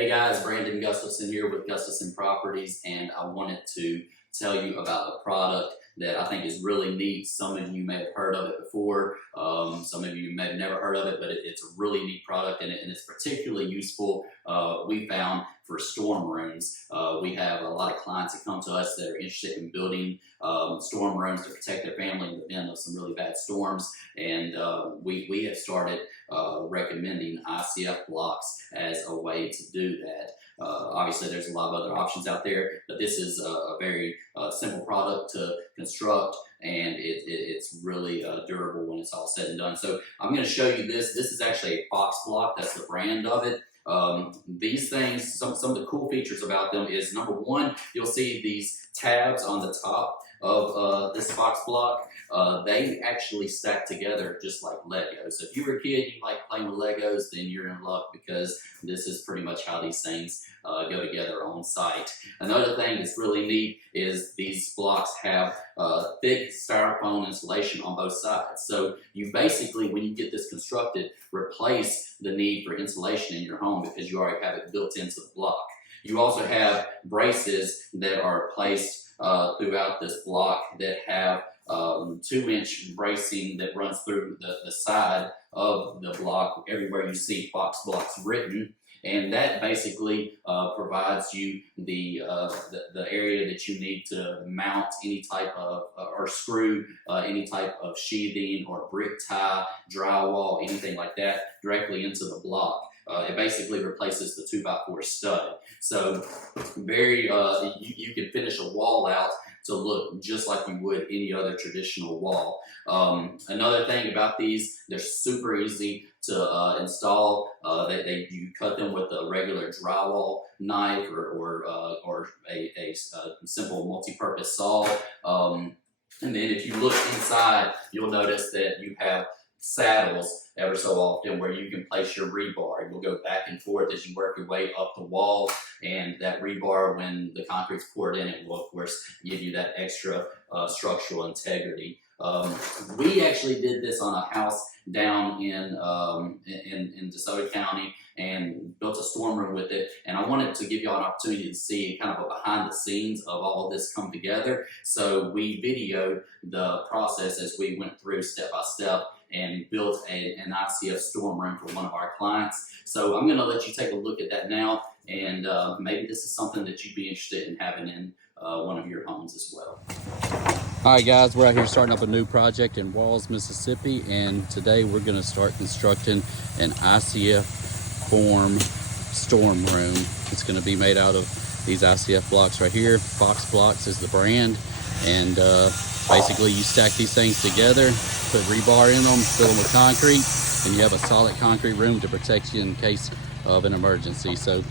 Hey guys, Brandon Gustafson here with Gustafson Properties, and I wanted to tell you about a product that I think is really neat. Some of you may have heard of it before, some of you may have never heard of it, but it's a really neat product, and it's particularly useful, we found, for storm rooms. We have a lot of clients that come to us that are interested in building storm rooms to protect their family in the event of some really bad storms, and we have started recommending ICF blocks as a way to do that. Obviously there's a lot of other options out there, but this is a very simple product to construct, and it's really durable when it's all said and done. So I'm going to show you this. This is actually a Fox block. That's the brand of it. These things, some of the cool features about them is, number one, you'll see these tabs on the top of this Fox block. They actually stack together just like Legos. So if you were a kid, you like playing with Legos, then you're in luck, because this is pretty much how these things go together on site. Another thing that's really neat is these blocks have thick styrofoam insulation on both sides. So you basically, when you get this constructed, replace the need for insulation in your home because you already have it built into the block. You also have braces that are placed throughout this block that have 2-inch bracing that runs through the side of the block everywhere you see Fox blocks written, and that basically provides you the area that you need to mount any type of or screw any type of sheathing or brick tie, drywall, anything like that directly into the block. It basically replaces the 2x4 stud. So very, you can finish a wall out to look just like you would any other traditional wall. Another thing about these, they're super easy to install. You cut them with a regular drywall knife or a simple multi-purpose saw. And then if you look inside, you'll notice that you have saddles ever so often where you can place your rebar. You'll go back and forth as you work your way up the wall, and that rebar, when the concrete's poured in, it will of course give you that extra structural integrity. We actually did this on a house down in DeSoto County and built a storm room with it, and I wanted to give you all an opportunity to see kind of a behind the scenes of all of this come together. So we videoed the process as we went through step by step and built an ICF storm room for one of our clients. So I'm going to let you take a look at that now, and maybe this is something that you'd be interested in having in one of your homes as well. All right guys, we're out here starting up a new project in Walls, Mississippi, and today we're going to start constructing an ICF form storm room. It's going to be made out of these ICF blocks right here. Fox blocks is the brand, and basically you stack these things together, put rebar in them, fill them with concrete, and you have a solid concrete room to protect you in case of an emergency. So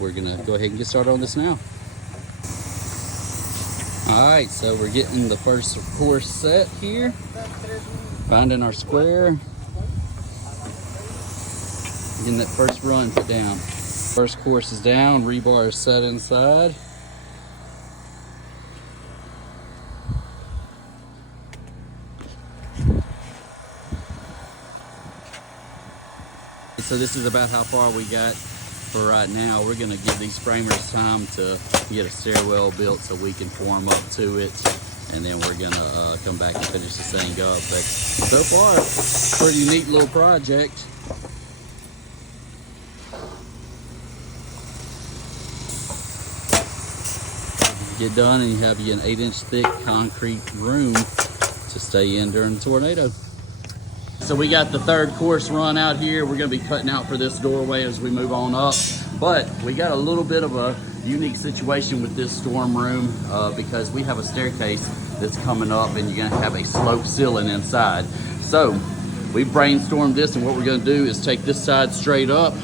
we're going to go ahead and get started on this now. All right, so we're getting the first course set here, finding our square, getting that first run put down. First course is down, rebar is set inside. So this is about how far we got for right now. We're gonna give these framers time to get a stairwell built so we can form up to it, and then we're gonna come back and finish this thing up. But so far, pretty neat little project. Get done and you have an 8-inch thick concrete room to stay in during the tornado. So we got the third course run out here. We're gonna be cutting out for this doorway as we move on up. But we got a little bit of a unique situation with this storm room because we have a staircase that's coming up, and you're gonna have a slope ceiling inside. So we brainstormed this, and what we're gonna do is take this side straight up,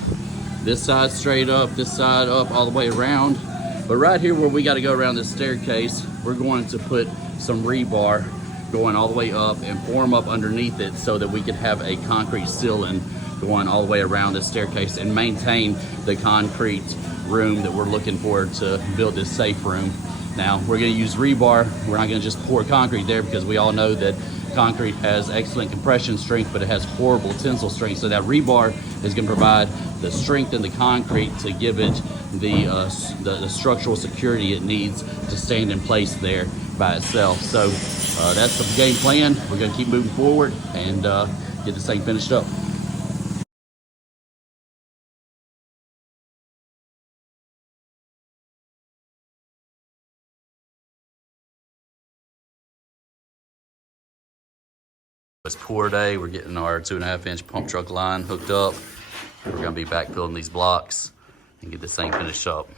this side straight up, this side up, all the way around. But right here where we gotta go around this staircase, we're going to put some rebar going all the way up and form up underneath it so that we can have a concrete ceiling going all the way around this staircase and maintain the concrete room that we're looking for to build this safe room. Now we're going to use rebar. We're not going to just pour concrete there because we all know that concrete has excellent compression strength, but it has horrible tensile strength. So that rebar is going to provide the strength in the concrete to give it the structural security it needs to stand in place there by itself. So that's the game plan. We're going to keep moving forward and get this thing finished up. It's pour day. We're getting our 2.5-inch pump truck line hooked up. We're gonna be backfilling these blocks and get this thing finished up.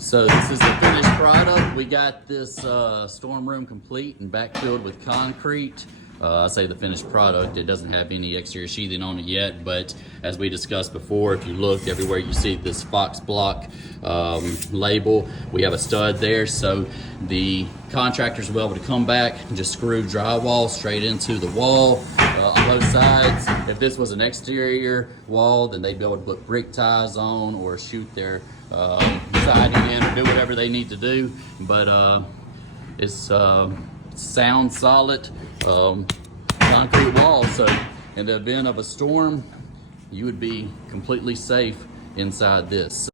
So this is the finished product. We got this storm room complete and backfilled with concrete. I say the finished product, it doesn't have any exterior sheathing on it yet, but as we discussed before, if you look everywhere you see this Fox Block label, we have a stud there, so the contractors will be able to come back and just screw drywall straight into the wall on both sides. If this was an exterior wall, then they'd be able to put brick ties on or shoot their siding in or do whatever they need to do, but it's sound solid concrete wall, so in the event of a storm you would be completely safe inside this.